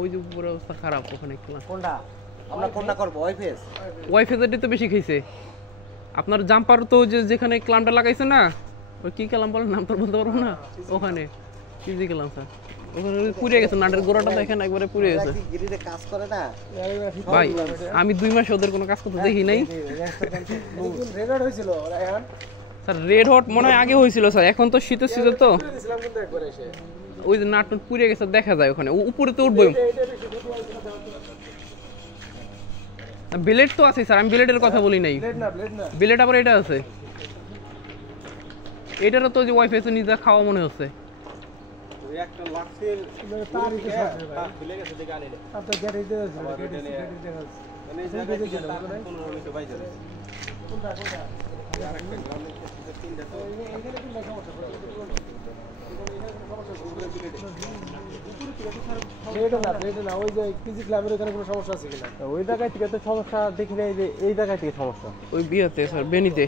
ওই যে পুরো অবস্থা খারাপ ওখানে। কোনটা আমরা কোনটা করব? ওয়াইফেস ওয়াইফেজারটি তো বেশি খাইছে। আপনার জাম্পার তো যেখানে ক্লামটা লাগাইছে না, ওই কি ক্লাম বলেন নাম তো বলতে পারবো না, ওখানে কি যে ক্লাম স্যার, ওখানে পুড়ে গেছে, নাটের গোড়াটা দেখেন একবারে পুড়ে গেছে গিরিতে কাজ করে না ভাই। আমি 2 মাস ওদের কোনো কাজ করতে দেখি নাই রেড হট হইছিল এখন স্যার। রেড হট মনে হয় আগে হয়েছিল স্যার, এখন তো শীতের সিজন তো দিছিলাম কিন্তু একবার এসে ওই যে নাট পুড়ে গেছে দেখা যায় ওখানে, উপরে তো উঠবো। ব্লেড তো আছে স্যার, আমি ব্লেডের কথা বলি নাই। ব্লেড আবার এটা আছে, এটারও তো যে ওয়াইফাই তো নিজে খাওয়া মনে হচ্ছে। ওই একটা লাক্সের তারই তো সাথে খুলে গেছে দেখে আনিলে আপনি গ্যারেজ দিয়ে আছে মানে এই জায়গায় থেকে 15 মিনিট বাইরে যাবে। কোনটা আরেকটা গ্রামে তিনটা তো এখানে কি সমস্যা করে রেড না ওই যে কিজি ক্লাবের ওখানে কোনো সমস্যা আছে কিনা? ওই জায়গায় থেকে তো সমস্যা দেখি না, এই যে এই জায়গায় থেকে সমস্যা ওই বিয়াতে স্যার বেনিতে।